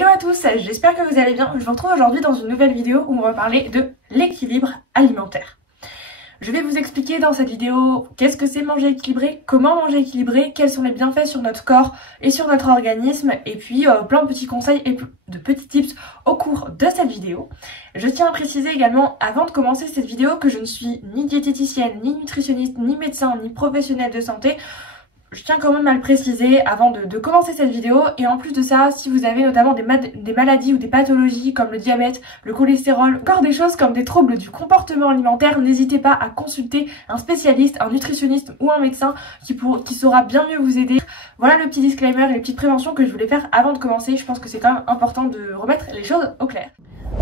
Hello à tous, j'espère que vous allez bien. Je vous retrouve aujourd'hui dans une nouvelle vidéo où on va parler de l'équilibre alimentaire. Je vais vous expliquer dans cette vidéo qu'est-ce que c'est manger équilibré, comment manger équilibré, quels sont les bienfaits sur notre corps et sur notre organisme, et puis plein de petits conseils et de petits tips au cours de cette vidéo. Je tiens à préciser également, avant de commencer cette vidéo, que je ne suis ni diététicienne, ni nutritionniste, ni médecin, ni professionnel de santé. Je tiens quand même à le préciser avant de commencer cette vidéo. Et en plus de ça, si vous avez notamment des maladies ou des pathologies comme le diabète, le cholestérol, encore des choses comme des troubles du comportement alimentaire, n'hésitez pas à consulter un spécialiste, un nutritionniste ou un médecin qui saura bien mieux vous aider. Voilà le petit disclaimer et les petites préventions que je voulais faire avant de commencer. Je pense que c'est quand même important de remettre les choses au clair.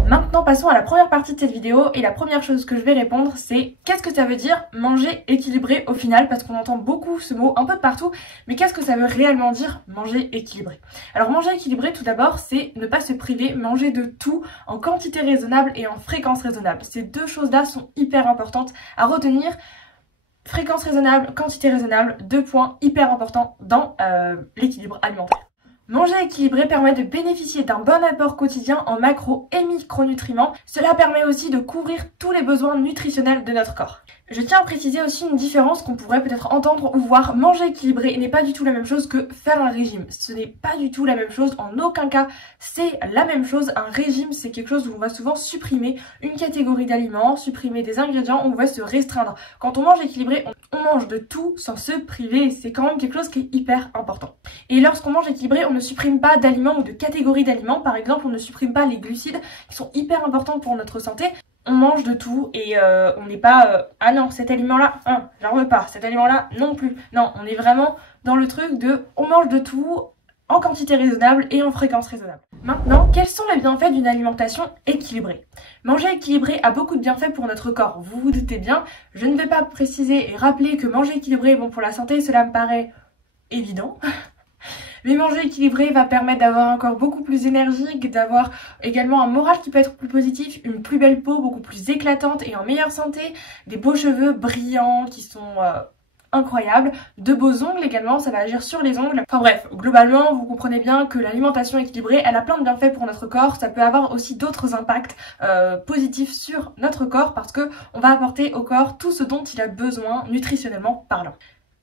Maintenant passons à la première partie de cette vidéo et la première chose que je vais répondre c'est qu'est-ce que ça veut dire manger équilibré au final, parce qu'on entend beaucoup ce mot un peu de partout, mais qu'est-ce que ça veut réellement dire manger équilibré? Alors manger équilibré tout d'abord c'est ne pas se priver, manger de tout en quantité raisonnable et en fréquence raisonnable. Ces deux choses là sont hyper importantes à retenir. Fréquence raisonnable, quantité raisonnable, deux points hyper importants dans l'équilibre alimentaire. Manger équilibré permet de bénéficier d'un bon apport quotidien en macro et micronutriments. Cela permet aussi de couvrir tous les besoins nutritionnels de notre corps. Je tiens à préciser aussi une différence qu'on pourrait peut-être entendre ou voir. Manger équilibré n'est pas du tout la même chose que faire un régime. Ce n'est pas du tout la même chose, en aucun cas c'est la même chose. Un régime c'est quelque chose où on va souvent supprimer une catégorie d'aliments, supprimer des ingrédients, on va se restreindre. Quand on mange équilibré, on mange de tout sans se priver. C'est quand même quelque chose qui est hyper important. Et lorsqu'on mange équilibré, on ne supprime pas d'aliments ou de catégories d'aliments. Par exemple, on ne supprime pas les glucides qui sont hyper importants pour notre santé. On mange de tout et on n'est pas ah non, cet aliment-là, j'en veux pas, cet aliment-là non plus. Non, on est vraiment dans le truc de on mange de tout en quantité raisonnable et en fréquence raisonnable. Maintenant, quels sont les bienfaits d'une alimentation équilibrée? Manger équilibré a beaucoup de bienfaits pour notre corps, vous vous doutez bien. Je ne vais pas préciser et rappeler que manger équilibré est bon pour la santé, cela me paraît évident. Mais manger équilibré va permettre d'avoir un corps beaucoup plus énergique, d'avoir également un moral qui peut être plus positif, une plus belle peau, beaucoup plus éclatante et en meilleure santé, des beaux cheveux brillants qui sont incroyables, de beaux ongles également, ça va agir sur les ongles. Enfin bref, globalement, vous comprenez bien que l'alimentation équilibrée, elle a plein de bienfaits pour notre corps. Ça peut avoir aussi d'autres impacts positifs sur notre corps parce que on va apporter au corps tout ce dont il a besoin nutritionnellement parlant.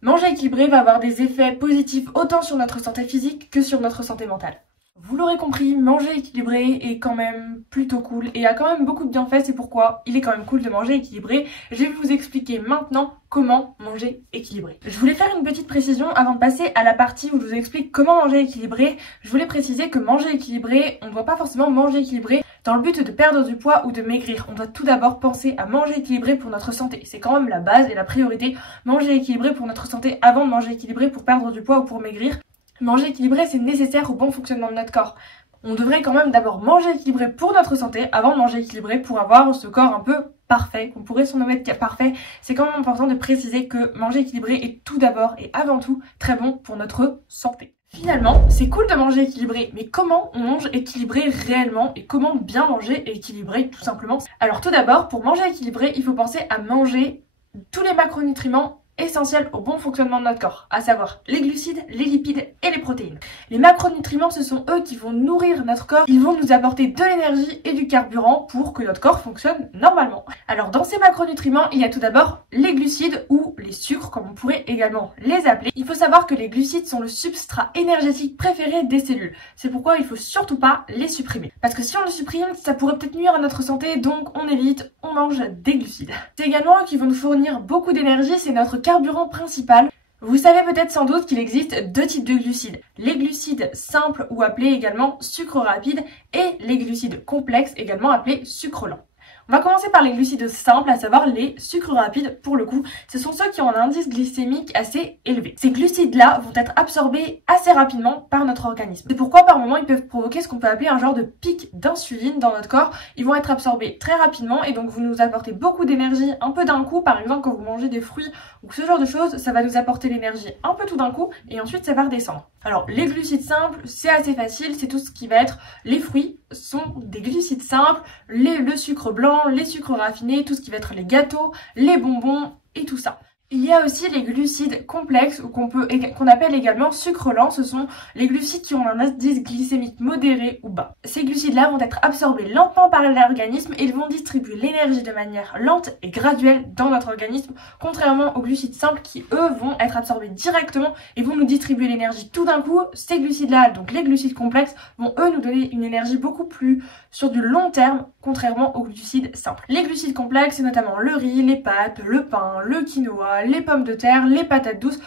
Manger équilibré va avoir des effets positifs autant sur notre santé physique que sur notre santé mentale. Vous l'aurez compris, manger équilibré est quand même plutôt cool et a quand même beaucoup de bienfaits, c'est pourquoi il est quand même cool de manger équilibré. Je vais vous expliquer maintenant comment manger équilibré. Je voulais faire une petite précision avant de passer à la partie où je vous explique comment manger équilibré. Je voulais préciser que manger équilibré, on ne doit pas forcément manger équilibré dans le but de perdre du poids ou de maigrir. On doit tout d'abord penser à manger équilibré pour notre santé. C'est quand même la base et la priorité. Manger équilibré pour notre santé avant de manger équilibré pour perdre du poids ou pour maigrir. Manger équilibré, c'est nécessaire au bon fonctionnement de notre corps. On devrait quand même d'abord manger équilibré pour notre santé avant de manger équilibré pour avoir ce corps un peu parfait, qu'on pourrait surnommer parfait. C'est quand même important de préciser que manger équilibré est tout d'abord et avant tout très bon pour notre santé. Finalement, c'est cool de manger équilibré, mais comment on mange équilibré réellement et comment bien manger équilibré tout simplement? Alors tout d'abord, pour manger équilibré, il faut penser à manger tous les macronutriments essentiels au bon fonctionnement de notre corps, à savoir les glucides, les lipides et les protéines. Les macronutriments, ce sont eux qui vont nourrir notre corps, ils vont nous apporter de l'énergie et du carburant pour que notre corps fonctionne normalement. Alors dans ces macronutriments, il y a tout d'abord les glucides ou les sucres, comme on pourrait également les appeler. Il faut savoir que les glucides sont le substrat énergétique préféré des cellules. C'est pourquoi il faut surtout pas les supprimer. Parce que si on les supprime, ça pourrait peut-être nuire à notre santé, donc on évite, on mange des glucides. C'est également eux qui vont nous fournir beaucoup d'énergie, c'est notre carburant principal. Vous savez peut-être sans doute qu'il existe deux types de glucides. Les glucides simples ou appelés également sucre rapide et les glucides complexes également appelés sucre lent. On va commencer par les glucides simples, à savoir les sucres rapides pour le coup. Ce sont ceux qui ont un indice glycémique assez élevé. Ces glucides-là vont être absorbés assez rapidement par notre organisme. C'est pourquoi par moment ils peuvent provoquer ce qu'on peut appeler un genre de pic d'insuline dans notre corps. Ils vont être absorbés très rapidement et donc vous nous apportez beaucoup d'énergie un peu d'un coup. Par exemple quand vous mangez des fruits ou ce genre de choses, ça va nous apporter l'énergie un peu tout d'un coup et ensuite ça va redescendre. Alors les glucides simples, c'est assez facile, c'est tout ce qui va être les fruits sont des glucides simples, le sucre blanc, les sucres raffinés, tout ce qui va être les gâteaux, les bonbons et tout ça. Il y a aussi les glucides complexes ou qu'on appelle également sucre lent. Ce sont les glucides qui ont un indice glycémique modéré ou bas. Ces glucides-là vont être absorbés lentement par l'organisme et ils vont distribuer l'énergie de manière lente et graduelle dans notre organisme, contrairement aux glucides simples qui, eux, vont être absorbés directement et vont nous distribuer l'énergie tout d'un coup. Ces glucides-là, donc les glucides complexes, vont eux nous donner une énergie beaucoup plus sur du long terme, contrairement aux glucides simples. Les glucides complexes, c'est notamment le riz, les pâtes, le pain, le quinoa, les pommes de terre, les patates douces.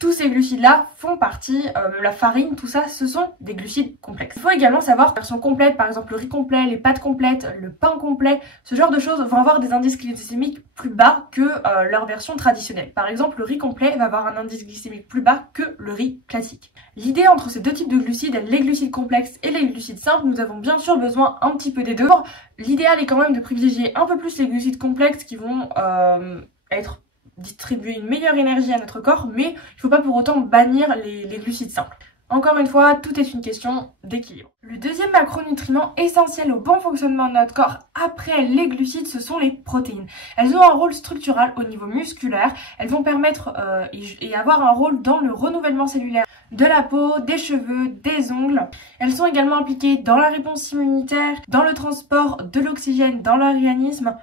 Tous ces glucides-là font partie, la farine, tout ça, ce sont des glucides complexes. Il faut également savoir que les versions complètes, par exemple le riz complet, les pâtes complètes, le pain complet, ce genre de choses vont avoir des indices glycémiques plus bas que leur version traditionnelle. Par exemple, le riz complet va avoir un indice glycémique plus bas que le riz classique. L'idée entre ces deux types de glucides, les glucides complexes et les glucides simples, nous avons bien sûr besoin un petit peu des deux. L'idéal est quand même de privilégier un peu plus les glucides complexes qui vont distribuer une meilleure énergie à notre corps, mais il ne faut pas pour autant bannir les glucides simples. Encore une fois, tout est une question d'équilibre. Le deuxième macronutriment essentiel au bon fonctionnement de notre corps après les glucides, ce sont les protéines. Elles ont un rôle structural au niveau musculaire, elles vont permettre et avoir un rôle dans le renouvellement cellulaire de la peau, des cheveux, des ongles. Elles sont également impliquées dans la réponse immunitaire, dans le transport de l'oxygène dans l'organisme,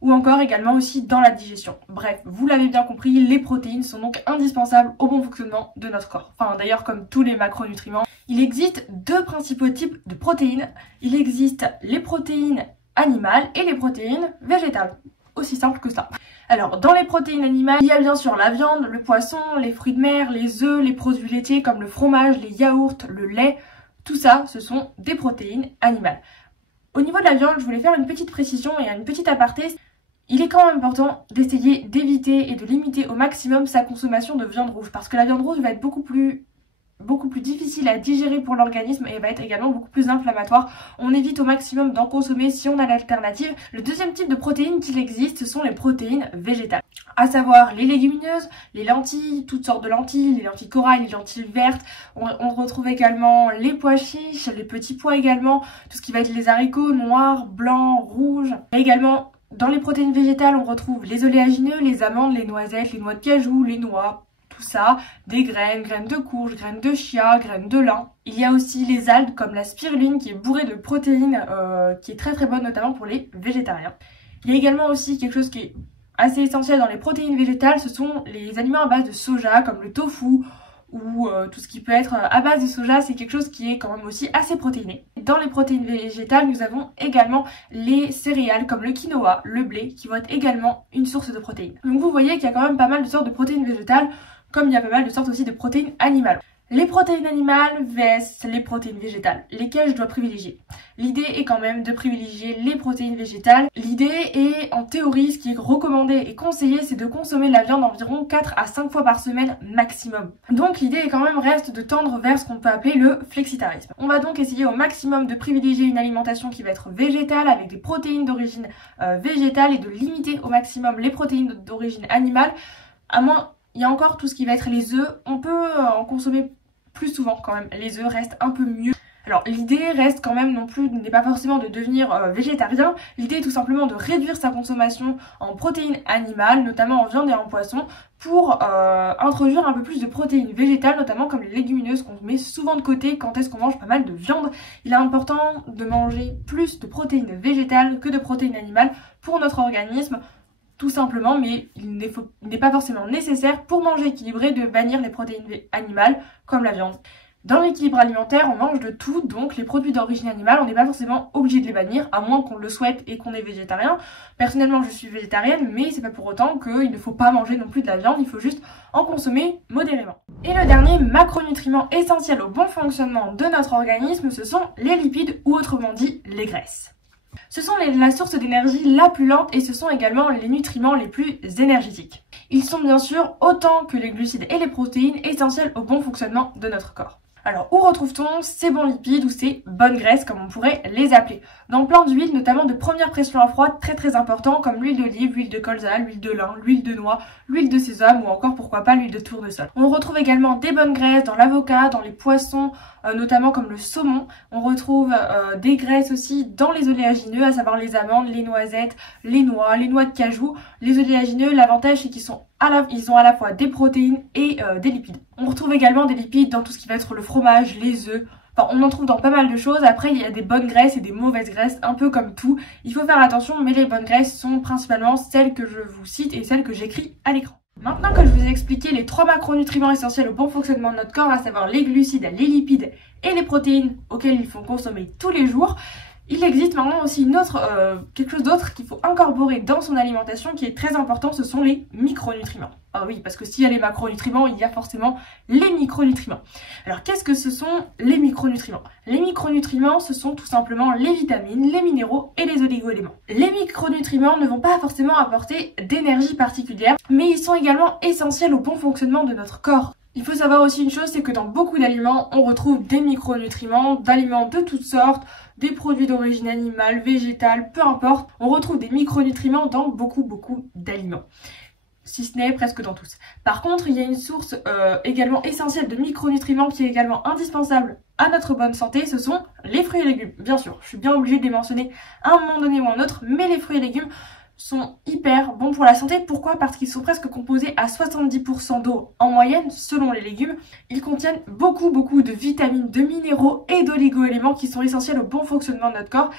ou encore également aussi dans la digestion. Bref, vous l'avez bien compris, les protéines sont donc indispensables au bon fonctionnement de notre corps. Enfin d'ailleurs comme tous les macronutriments. Il existe deux principaux types de protéines. Il existe les protéines animales et les protéines végétales. Aussi simple que ça. Alors dans les protéines animales, il y a bien sûr la viande, le poisson, les fruits de mer, les œufs, les produits laitiers comme le fromage, les yaourts, le lait. Tout ça, ce sont des protéines animales. Au niveau de la viande, je voulais faire une petite précision et une petite aparté. Il est quand même important d'essayer d'éviter et de limiter au maximum sa consommation de viande rouge parce que la viande rouge va être beaucoup plus difficile à digérer pour l'organisme et va être également beaucoup plus inflammatoire. On évite au maximum d'en consommer si on a l'alternative. Le deuxième type de protéines qu'il existe, ce sont les protéines végétales, à savoir les légumineuses, les lentilles, toutes sortes de lentilles, les lentilles corail, les lentilles vertes. On retrouve également les pois chiches, les petits pois également, tout ce qui va être les haricots noirs, blancs, rouges. Et également, dans les protéines végétales, on retrouve les oléagineux, les amandes, les noisettes, les noix de cajou, les noix, tout ça, des graines, graines de courge, graines de chia, graines de lin. Il y a aussi les algues comme la spiruline qui est bourrée de protéines, qui est très très bonne notamment pour les végétariens. Il y a également aussi quelque chose qui est assez essentiel dans les protéines végétales, ce sont les aliments à base de soja comme le tofu, ou tout ce qui peut être à base de soja, c'est quelque chose qui est quand même aussi assez protéiné. Dans les protéines végétales, nous avons également les céréales comme le quinoa, le blé, qui vont être également une source de protéines. Donc vous voyez qu'il y a quand même pas mal de sortes de protéines végétales, comme il y a pas mal de sortes aussi de protéines animales. Les protéines animales vs les protéines végétales, lesquelles je dois privilégier. L'idée est quand même de privilégier les protéines végétales. L'idée est, en théorie, ce qui est recommandé et conseillé, c'est de consommer la viande environ 4 à 5 fois par semaine maximum. Donc l'idée est quand même reste de tendre vers ce qu'on peut appeler le flexitarisme. On va donc essayer au maximum de privilégier une alimentation qui va être végétale avec des protéines d'origine végétale et de limiter au maximum les protéines d'origine animale. À moins, il y a encore tout ce qui va être les œufs, on peut en consommer plus souvent quand même, les œufs restent un peu mieux. Alors l'idée reste quand même n'est pas forcément de devenir végétarien, l'idée est tout simplement de réduire sa consommation en protéines animales, notamment en viande et en poisson, pour introduire un peu plus de protéines végétales, notamment comme les légumineuses qu'on met souvent de côté quand est-ce qu'on mange pas mal de viande. Il est important de manger plus de protéines végétales que de protéines animales pour notre organisme, tout simplement, mais il n'est pas forcément nécessaire pour manger équilibré de bannir les protéines animales comme la viande. Dans l'équilibre alimentaire, on mange de tout, donc les produits d'origine animale, on n'est pas forcément obligé de les bannir, à moins qu'on le souhaite et qu'on est végétarien. Personnellement, je suis végétarienne, mais c'est pas pour autant qu'il ne faut pas manger non plus de la viande, il faut juste en consommer modérément. Et le dernier macronutriment essentiel au bon fonctionnement de notre organisme, ce sont les lipides, ou autrement dit, les graisses. Ce sont la source d'énergie la plus lente et ce sont également les nutriments les plus énergétiques. Ils sont bien sûr, autant que les glucides et les protéines, essentiels au bon fonctionnement de notre corps. Alors, où retrouve-t-on ces bons lipides ou ces bonnes graisses, comme on pourrait les appeler? Dans plein d'huiles, notamment de première pression à froid, très important, comme l'huile d'olive, l'huile de colza, l'huile de lin, l'huile de noix, l'huile de sésame ou encore, pourquoi pas, l'huile de tournesol. On retrouve également des bonnes graisses dans l'avocat, dans les poissons, notamment comme le saumon. On retrouve des graisses aussi dans les oléagineux, à savoir les amandes, les noisettes, les noix de cajou. Les oléagineux, l'avantage c'est qu'ils sont ils ont à la fois des protéines et des lipides. On retrouve également des lipides dans tout ce qui va être le fromage, les œufs. Enfin, on en trouve dans pas mal de choses. Après, il y a des bonnes graisses et des mauvaises graisses, un peu comme tout. Il faut faire attention, mais les bonnes graisses sont principalement celles que je vous cite et celles que j'écris à l'écran. Maintenant que je vous ai expliqué les 3 macronutriments essentiels au bon fonctionnement de notre corps, à savoir les glucides, les lipides et les protéines auxquelles il faut consommer tous les jours, il existe maintenant aussi quelque chose d'autre qu'il faut incorporer dans son alimentation qui est très important, ce sont les micronutriments. Ah oui, parce que s'il y a les macronutriments, il y a forcément les micronutriments. Alors qu'est-ce que ce sont les micronutriments? Les micronutriments, ce sont tout simplement les vitamines, les minéraux et les oligo-éléments. Les micronutriments ne vont pas forcément apporter d'énergie particulière, mais ils sont également essentiels au bon fonctionnement de notre corps. Il faut savoir aussi une chose, c'est que dans beaucoup d'aliments, on retrouve des micronutriments, d'aliments de toutes sortes, des produits d'origine animale, végétale, peu importe. On retrouve des micronutriments dans beaucoup d'aliments, si ce n'est presque dans tous. Par contre, il y a une source également essentielle de micronutriments qui est également indispensable à notre bonne santé, ce sont les fruits et légumes. Bien sûr, je suis bien obligée de les mentionner à un moment donné ou à un autre, mais les fruits et légumes sont hyper bons pour la santé. Pourquoi? Parce qu'ils sont presque composés à 70% d'eau en moyenne, selon les légumes. Ils contiennent beaucoup de vitamines, de minéraux et d'oligo-éléments qui sont essentiels au bon fonctionnement de notre corps.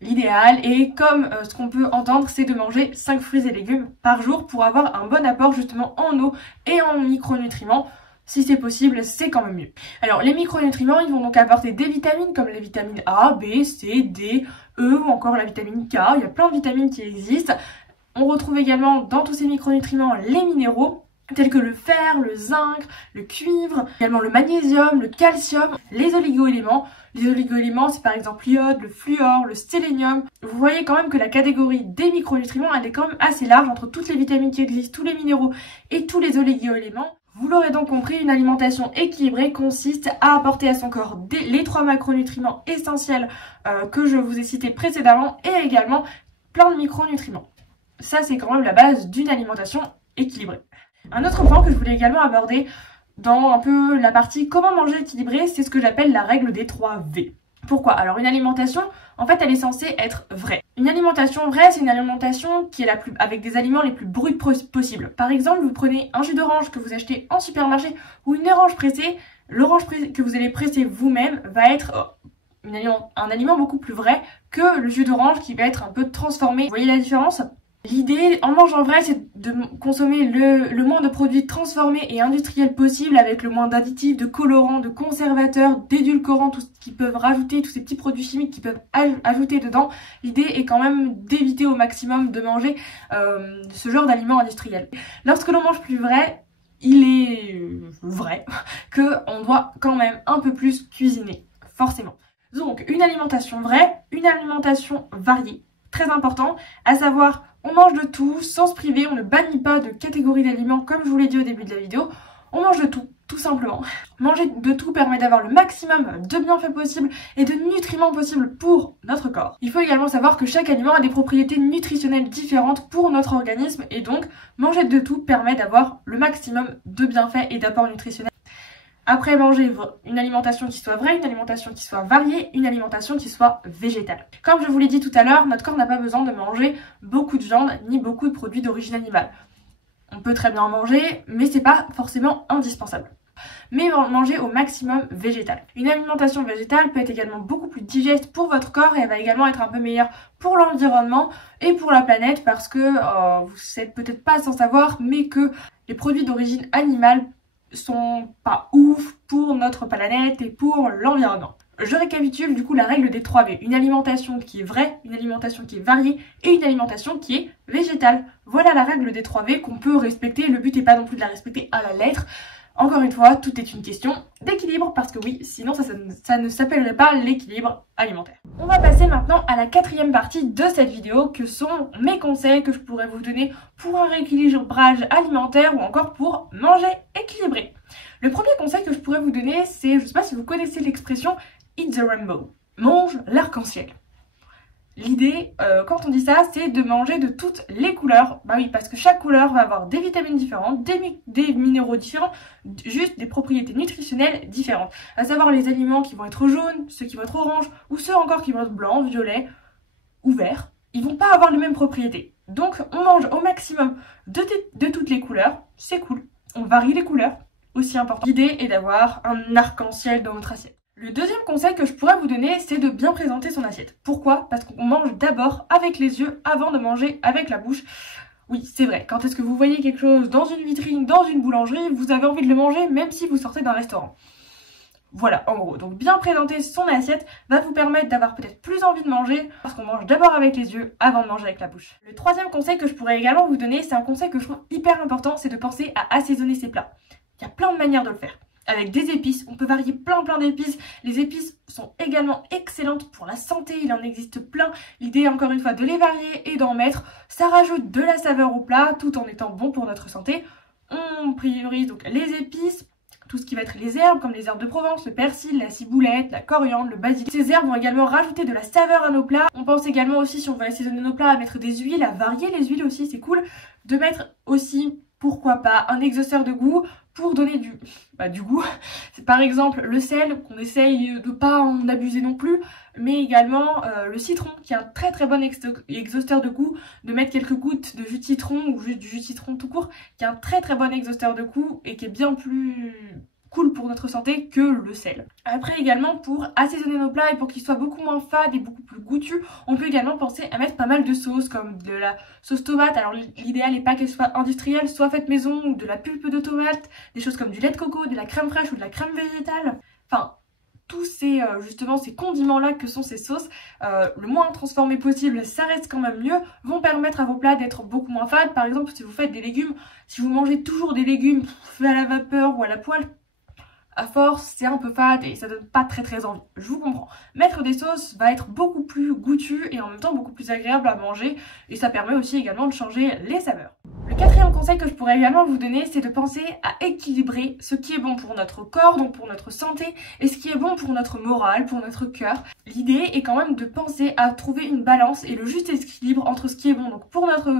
L'idéal et comme ce qu'on peut entendre, c'est de manger 5 fruits et légumes par jour pour avoir un bon apport justement en eau et en micronutriments. Si c'est possible, c'est quand même mieux. Alors les micronutriments, ils vont donc apporter des vitamines comme les vitamines A, B, C, D, E ou encore la vitamine K. Il y a plein de vitamines qui existent. On retrouve également dans tous ces micronutriments les minéraux tels que le fer, le zinc, le cuivre, également le magnésium, le calcium, les oligo-éléments. Les oligo-éléments, c'est par exemple l'iode, le fluor, le sélénium. Vous voyez quand même que la catégorie des micronutriments, elle est quand même assez large entre toutes les vitamines qui existent, tous les minéraux et tous les oligo-éléments. Vous l'aurez donc compris, une alimentation équilibrée consiste à apporter à son corps les 3 macronutriments essentiels que je vous ai cités précédemment et également plein de micronutriments. Ça, c'est quand même la base d'une alimentation équilibrée. Un autre point que je voulais également aborder dans un peu la partie comment manger équilibré, c'est ce que j'appelle la règle des 3 V. Pourquoi? Alors une alimentation, en fait, elle est censée être vraie. Une alimentation vraie, c'est une alimentation qui est avec des aliments les plus bruts possibles. Par exemple, vous prenez un jus d'orange que vous achetez en supermarché ou une orange pressée, l'orange que vous allez presser vous-même va être un aliment beaucoup plus vrai que le jus d'orange qui va être un peu transformé. Vous voyez la différence? L'idée en mangeant vrai, c'est de consommer le moins de produits transformés et industriels possible avec le moins d'additifs, de colorants, de conservateurs, d'édulcorants, tout ce qu'ils peuvent rajouter, tous ces petits produits chimiques qu'ils peuvent ajouter dedans. L'idée est quand même d'éviter au maximum de manger ce genre d'aliments industriels. Lorsque l'on mange plus vrai, il est vrai qu'on doit quand même un peu plus cuisiner, forcément. Donc une alimentation vraie, une alimentation variée. Très important, à savoir on mange de tout sans se priver, on ne bannit pas de catégorie d'aliments comme je vous l'ai dit au début de la vidéo, on mange de tout simplement. Manger de tout permet d'avoir le maximum de bienfaits possibles et de nutriments possibles pour notre corps. Il faut également savoir que chaque aliment a des propriétés nutritionnelles différentes pour notre organisme et donc manger de tout permet d'avoir le maximum de bienfaits et d'apports nutritionnels. Après, manger une alimentation qui soit vraie, une alimentation qui soit variée, une alimentation qui soit végétale. Comme je vous l'ai dit tout à l'heure, notre corps n'a pas besoin de manger beaucoup de viande ni beaucoup de produits d'origine animale. On peut très bien en manger, mais c'est pas forcément indispensable. Mais manger au maximum végétal. Une alimentation végétale peut être également beaucoup plus digeste pour votre corps et elle va également être un peu meilleure pour l'environnement et pour la planète parce que vous n'êtes peut-être pas sans savoir, mais que les produits d'origine animale sont pas ouf pour notre planète et pour l'environnement. Je récapitule du coup la règle des 3 V. Une alimentation qui est vraie, une alimentation qui est variée et une alimentation qui est végétale. Voilà la règle des 3 V qu'on peut respecter. Le but n'est pas non plus de la respecter à la lettre. Encore une fois, tout est une question d'équilibre parce que oui, sinon ça ne s'appellerait pas l'équilibre alimentaire. On va passer maintenant à la 4e partie de cette vidéo que sont mes conseils que je pourrais vous donner pour un rééquilibrage alimentaire ou encore pour manger équilibré. Le premier conseil que je pourrais vous donner, c'est, je ne sais pas si vous connaissez l'expression Eat the rainbow, mange l'arc-en-ciel. L'idée, quand on dit ça, c'est de manger de toutes les couleurs. Bah oui, parce que chaque couleur va avoir des vitamines différentes, des minéraux différents, juste des propriétés nutritionnelles différentes. À savoir les aliments qui vont être jaunes, ceux qui vont être oranges, ou ceux encore qui vont être blancs, violets ou verts. Ils vont pas avoir les mêmes propriétés. Donc on mange au maximum de toutes les couleurs, c'est cool. On varie les couleurs, aussi important. L'idée est d'avoir un arc-en-ciel dans notre assiette. Le deuxième conseil que je pourrais vous donner, c'est de bien présenter son assiette. Pourquoi? Parce qu'on mange d'abord avec les yeux avant de manger avec la bouche. Oui, c'est vrai, quand est-ce que vous voyez quelque chose dans une vitrine, dans une boulangerie, vous avez envie de le manger même si vous sortez d'un restaurant. Voilà, en gros. Donc bien présenter son assiette va vous permettre d'avoir peut-être plus envie de manger parce qu'on mange d'abord avec les yeux avant de manger avec la bouche. Le troisième conseil que je pourrais également vous donner, c'est un conseil que je trouve hyper important, c'est de penser à assaisonner ses plats. Il y a plein de manières de le faire. Avec des épices, on peut varier plein d'épices. Les épices sont également excellentes pour la santé, il en existe plein. L'idée encore une fois de les varier et d'en mettre, ça rajoute de la saveur au plat tout en étant bon pour notre santé. On priorise donc les épices, tout ce qui va être les herbes comme les herbes de Provence, le persil, la ciboulette, la coriandre, le basilic. Ces herbes vont également rajouter de la saveur à nos plats. On pense également aussi, si on veut assaisonner nos plats, à mettre des huiles, à varier les huiles aussi, c'est cool. De mettre aussi, pourquoi pas, un exhausteur de goût pour donner du goût. C'est par exemple le sel, qu'on essaye de pas en abuser non plus, mais également le citron, qui est un très bon exhausteur de goût, de mettre quelques gouttes de jus de citron ou juste du jus de citron tout court, qui est un très bon exhausteur de goût et qui est bien plus cool pour notre santé que le sel. Après également, pour assaisonner nos plats et pour qu'ils soient beaucoup moins fades et beaucoup plus goûtus, on peut également penser à mettre pas mal de sauces comme de la sauce tomate. Alors l'idéal n'est pas qu'elle soit industrielle, soit faite maison, ou de la pulpe de tomate, des choses comme du lait de coco, de la crème fraîche ou de la crème végétale. Enfin, tous ces justement ces condiments là que sont ces sauces, le moins transformés possible, ça reste quand même mieux, vont permettre à vos plats d'être beaucoup moins fades. Par exemple, si vous faites des légumes, si vous mangez toujours des légumes faits à la vapeur ou à la poêle, à force, c'est un peu fade et ça donne pas très envie. Je vous comprends. Mettre des sauces va être beaucoup plus goûtu et en même temps beaucoup plus agréable à manger et ça permet aussi également de changer les saveurs. Le quatrième conseil que je pourrais également vous donner, c'est de penser à équilibrer ce qui est bon pour notre corps, donc pour notre santé, et ce qui est bon pour notre morale, pour notre cœur. L'idée est quand même de penser à trouver une balance et le juste équilibre entre ce qui est bon donc pour notre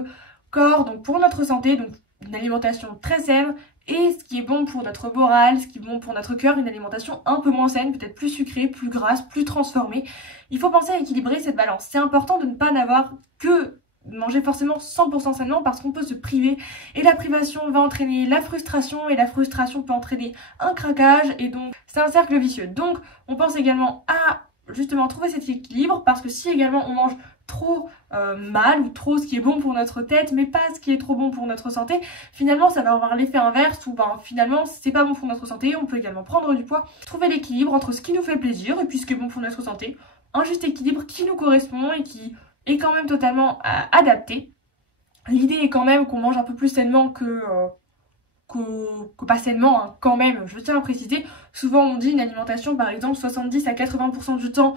corps, donc pour notre santé, donc une alimentation très saine, et ce qui est bon pour notre morale, ce qui est bon pour notre cœur, une alimentation un peu moins saine, peut-être plus sucrée, plus grasse, plus transformée. Il faut penser à équilibrer cette balance. C'est important de ne pas n'avoir que manger forcément 100% sainement parce qu'on peut se priver et la privation va entraîner la frustration et la frustration peut entraîner un craquage et donc c'est un cercle vicieux. Donc on pense également à justement trouver cet équilibre parce que si également on mange trop mal ou trop ce qui est bon pour notre tête mais pas ce qui est trop bon pour notre santé, finalement ça va avoir l'effet inverse où finalement c'est pas bon pour notre santé, on peut également prendre du poids. Trouver l'équilibre entre ce qui nous fait plaisir et puis ce qui est bon pour notre santé, un juste équilibre qui nous correspond et qui est quand même totalement adapté. L'idée est quand même qu'on mange un peu plus sainement que pas sainement, hein, quand même, je tiens à préciser. Souvent on dit une alimentation par exemple 70 à 80% du temps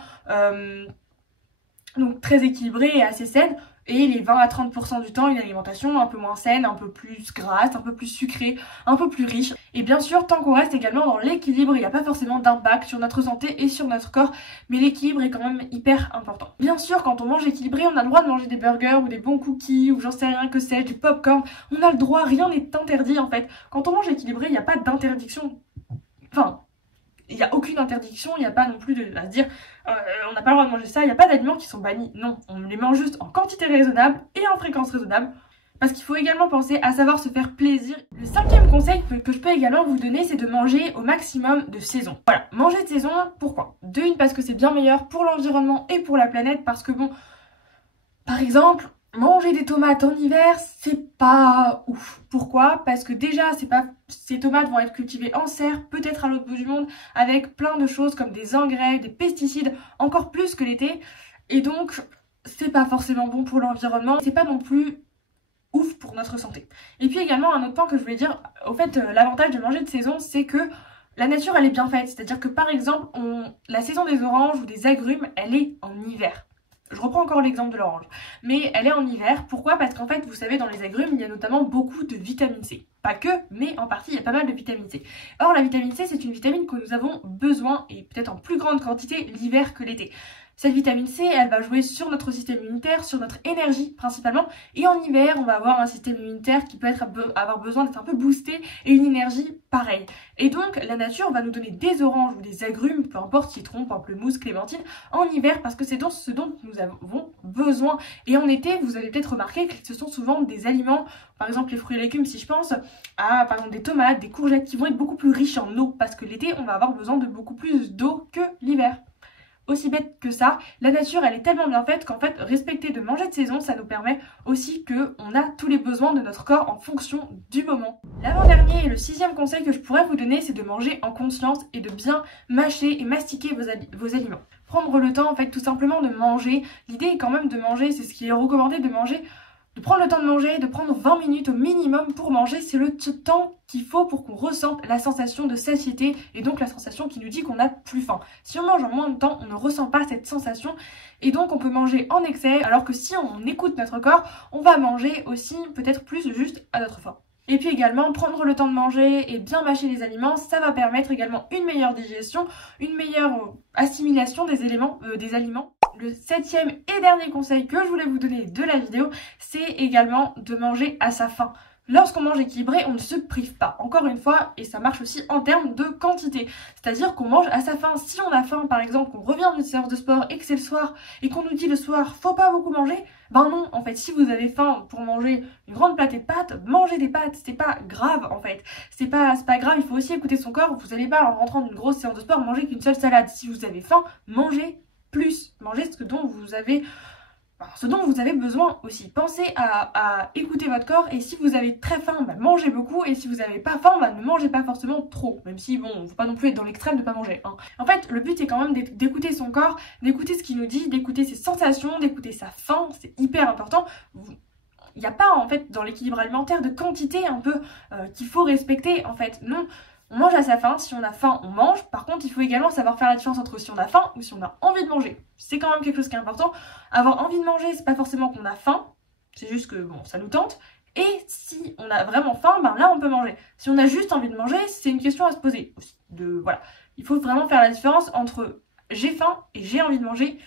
donc très équilibrée et assez saine, et les 20 à 30% du temps une alimentation un peu moins saine, un peu plus grasse, un peu plus sucrée, un peu plus riche. Et bien sûr, tant qu'on reste également dans l'équilibre, il n'y a pas forcément d'impact sur notre santé et sur notre corps, mais l'équilibre est quand même hyper important. Bien sûr, quand on mange équilibré, on a le droit de manger des burgers ou des bons cookies ou j'en sais rien que c'est, du popcorn, on a le droit, rien n'est interdit en fait. Quand on mange équilibré, il n'y a pas d'interdiction, enfin, il n'y a aucune interdiction, il n'y a pas non plus à se dire on n'a pas le droit de manger ça, il n'y a pas d'aliments qui sont bannis. Non, on les mange juste en quantité raisonnable et en fréquence raisonnable. Parce qu'il faut également penser à savoir se faire plaisir. Le cinquième conseil que je peux également vous donner, c'est de manger au maximum de saison. Voilà, manger de saison, pourquoi? De une, parce que c'est bien meilleur pour l'environnement et pour la planète, parce que bon, par exemple, manger des tomates en hiver, c'est pas ouf. Pourquoi? Parce que déjà, ces tomates vont être cultivées en serre, peut-être à l'autre bout du monde, avec plein de choses comme des engrais, des pesticides, encore plus que l'été. Et donc, c'est pas forcément bon pour l'environnement, c'est pas non plus ouf pour notre santé. Et puis également, un autre point que je voulais dire, au fait, l'avantage de manger de saison, c'est que la nature, elle est bien faite. C'est-à-dire que par exemple, la saison des oranges ou des agrumes, elle est en hiver. Je reprends encore l'exemple de l'orange, mais elle est en hiver. Pourquoi? Parce qu'en fait, vous savez, dans les agrumes, il y a notamment beaucoup de vitamine C. Pas que, mais en partie, il y a pas mal de vitamine C. Or, la vitamine C, c'est une vitamine que nous avons besoin, et peut-être en plus grande quantité, l'hiver que l'été. Cette vitamine C, elle va jouer sur notre système immunitaire, sur notre énergie principalement. Et en hiver, on va avoir un système immunitaire qui peut avoir besoin d'être un peu boosté et une énergie pareille. Et donc, la nature va nous donner des oranges ou des agrumes, peu importe, citron, pamplemousse, clémentine, en hiver parce que c'est ce dont nous avons besoin. Et en été, vous avez peut-être remarqué que ce sont souvent des aliments, par exemple les fruits et légumes, si je pense à par exemple des tomates, des courgettes qui vont être beaucoup plus riches en eau parce que l'été, on va avoir besoin de beaucoup plus d'eau que l'hiver. Aussi bête que ça, la nature elle est tellement bien faite qu'en fait respecter de manger de saison ça nous permet aussi qu'on a tous les besoins de notre corps en fonction du moment. L'avant-dernier et le 6e conseil que je pourrais vous donner c'est de manger en conscience et de bien mâcher et mastiquer vos aliments. Prendre le temps en fait tout simplement de manger, l'idée est quand même de manger, c'est ce qui est recommandé de manger, de prendre le temps de manger, de prendre 20 minutes au minimum pour manger, c'est le temps qu'il faut pour qu'on ressente la sensation de satiété et donc la sensation qui nous dit qu'on n'a plus faim. Si on mange en moins de temps, on ne ressent pas cette sensation et donc on peut manger en excès alors que si on écoute notre corps, on va manger aussi peut-être plus juste à notre faim. Et puis également, prendre le temps de manger et bien mâcher les aliments, ça va permettre également une meilleure digestion, une meilleure assimilation des aliments. Le 7e et dernier conseil que je voulais vous donner de la vidéo, c'est également de manger à sa faim. Lorsqu'on mange équilibré, on ne se prive pas. Encore une fois, et ça marche aussi en termes de quantité. C'est-à-dire qu'on mange à sa faim. Si on a faim, par exemple, qu'on revient d'une séance de sport et que c'est le soir, et qu'on nous dit le soir, faut pas beaucoup manger, ben non, en fait, si vous avez faim pour manger une grande platée de pâtes, mangez des pâtes, c'est pas grave, en fait. C'est pas grave, il faut aussi écouter son corps. Vous n'allez pas, en rentrant d'une grosse séance de sport, manger qu'une seule salade. Si vous avez faim, mangez plus. Mangez ce dont vous avez besoin aussi. Pensez à écouter votre corps et si vous avez très faim, bah, mangez beaucoup et si vous n'avez pas faim, bah, ne mangez pas forcément trop. Même si, bon, il ne faut pas non plus être dans l'extrême de pas manger. Hein. En fait, le but est quand même d'écouter son corps, d'écouter ce qu'il nous dit, d'écouter ses sensations, d'écouter sa faim. C'est hyper important. Il n'y a pas, en fait, dans l'équilibre alimentaire de quantité un peu qu'il faut respecter, en fait. Non. On mange à sa faim, si on a faim, on mange. Par contre, il faut également savoir faire la différence entre si on a faim ou si on a envie de manger. C'est quand même quelque chose qui est important. Avoir envie de manger, c'est pas forcément qu'on a faim, c'est juste que bon, ça nous tente. Et si on a vraiment faim, ben là on peut manger. Si on a juste envie de manger, c'est une question à se poser. Voilà. Il faut vraiment faire la différence entre j'ai faim et j'ai envie de manger.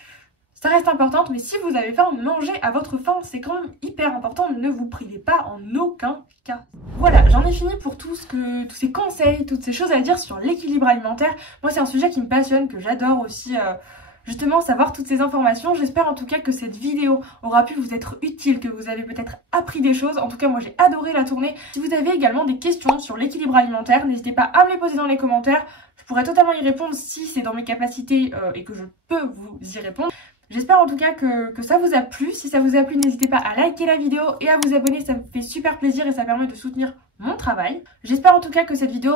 Ça reste important, mais si vous avez faim, mangez à votre faim, c'est quand même hyper important, ne vous privez pas en aucun cas. Voilà, j'en ai fini pour tous ces conseils, toutes ces choses à dire sur l'équilibre alimentaire. Moi c'est un sujet qui me passionne, que j'adore aussi justement savoir toutes ces informations. J'espère en tout cas que cette vidéo aura pu vous être utile, que vous avez peut-être appris des choses. En tout cas moi j'ai adoré la tourner. Si vous avez également des questions sur l'équilibre alimentaire, n'hésitez pas à me les poser dans les commentaires. Je pourrais totalement y répondre si c'est dans mes capacités et que je peux vous y répondre. J'espère en tout cas que ça vous a plu. Si ça vous a plu, n'hésitez pas à liker la vidéo et à vous abonner, ça me fait super plaisir et ça permet de soutenir mon travail. J'espère en tout cas que cette vidéo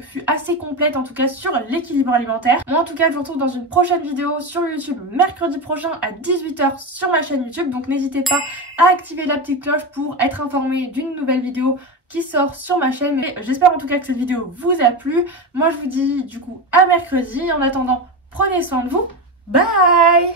fut assez complète en tout cas sur l'équilibre alimentaire. Moi en tout cas je vous retrouve dans une prochaine vidéo sur YouTube mercredi prochain à 18 h sur ma chaîne YouTube. Donc n'hésitez pas à activer la petite cloche pour être informé d'une nouvelle vidéo qui sort sur ma chaîne. Mais j'espère en tout cas que cette vidéo vous a plu. Moi je vous dis du coup à mercredi. En attendant, prenez soin de vous. Bye!